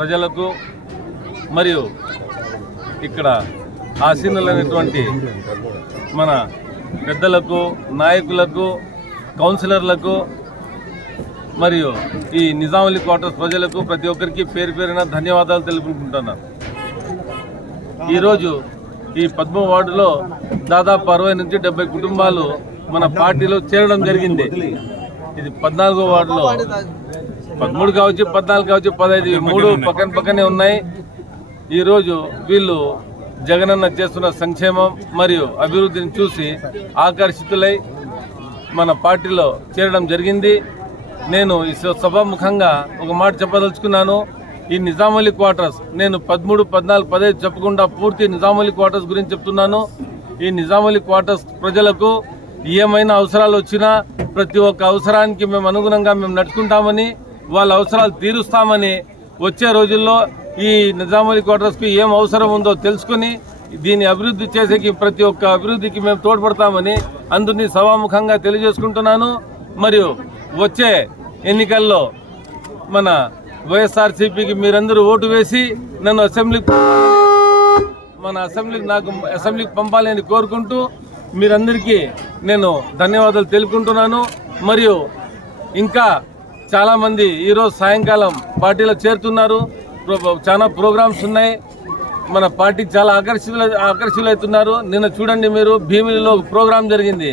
ప్రజలకు మరియు ఇక్కడ ఆసీనులైనటువంటి మన పెద్దలకు నాయకులకు కౌన్సిలర్లకు మరియు ఈ నిజాములీ క్వార్టర్స్ ప్రజలకు ప్రతి ఒక్కరికి పేరు పేరున ధన్యవాదాలు తెలుపుకుంటున్నాను ఈరోజు ఈ పద్మ వార్డులో దాదాపు అరవై నుంచి డెబ్బై కుటుంబాలు మన పార్టీలో చేరడం జరిగింది ఇది పద్నాలుగో వార్డులో పదమూడు కావచ్చు పద్నాలుగు కావచ్చు పదహైదు మూడు పక్కన పక్కనే ఉన్నాయి ఈరోజు వీళ్ళు జగనన్న చేస్తున్న సంక్షేమం మరియు అభివృద్ధిని చూసి ఆకర్షితులై మన పార్టీలో చేరడం జరిగింది నేను ఈ సభాముఖంగా ఒక మాట చెప్పదలుచుకున్నాను ఈ నిజామలీ క్వార్టర్స్ నేను పదమూడు పద్నాలుగు పదహైదు చెప్పకుండా పూర్తి నిజామలీ క్వార్టర్స్ గురించి చెప్తున్నాను ఈ నిజామలీ క్వార్టర్స్ ప్రజలకు ఏమైనా అవసరాలు వచ్చినా ప్రతి ఒక్క అవసరానికి మేము అనుగుణంగా మేము నడుచుకుంటామని వాళ్ళ అవసరాలు తీరుస్తామని వచ్చే రోజుల్లో ఈ నిజామాలి క్వార్టర్స్కి ఏం అవసరం ఉందో తెలుసుకుని దీన్ని అభివృద్ధి చేసేకి ప్రతి ఒక్క అభివృద్ధికి మేము తోడ్పడతామని అందరినీ సభాముఖంగా తెలియజేసుకుంటున్నాను మరియు వచ్చే ఎన్నికల్లో మన వైఎస్ఆర్సీపీకి మీరందరూ ఓటు వేసి నన్ను అసెంబ్లీ మన అసెంబ్లీకి నాకు అసెంబ్లీకి పంపాలని కోరుకుంటూ మీరందరికీ నేను ధన్యవాదాలు తెలుపుకుంటున్నాను మరియు ఇంకా చాలామంది ఈరోజు సాయంకాలం పార్టీలో చేరుతున్నారు చాలా ప్రోగ్రామ్స్ ఉన్నాయి మన పార్టీ చాలా ఆకర్షితులు అవుతున్నారు నిన్న చూడండి మీరు భీమిలిలో ప్రోగ్రాం జరిగింది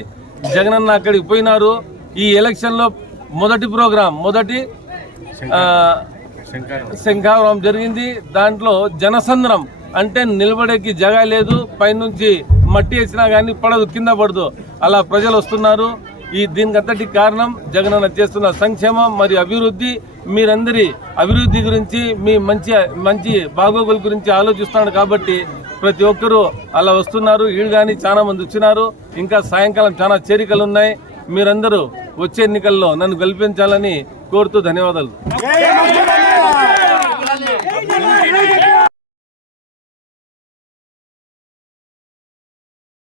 జగనన్న అక్కడికి పోయినారు ఈ ఎలక్షన్లో మొదటి ప్రోగ్రాం మొదటి శంఖావరం జరిగింది దాంట్లో జనసంద్రం అంటే నిలబడేకి జగా లేదు పైనుంచి మట్టి వేసినా కానీ పడదు కింద పడదు అలా ప్రజలు వస్తున్నారు ఈ దీనికంతటికి కారణం జగనన్న చేస్తున్న సంక్షేమం మరియు అభివృద్ధి మీరందరి అభివృద్ధి గురించి మీ మంచి మంచి బాగోగుల గురించి ఆలోచిస్తున్నాడు కాబట్టి ప్రతి ఒక్కరూ అలా వస్తున్నారు వీళ్ళు కానీ చాలా మంది వచ్చినారు ఇంకా సాయంకాలం చాలా చేరికలు ఉన్నాయి మీరందరూ వచ్చే ఎన్నికల్లో నన్ను గెలిపించాలని కోరుతూ ధన్యవాదాలు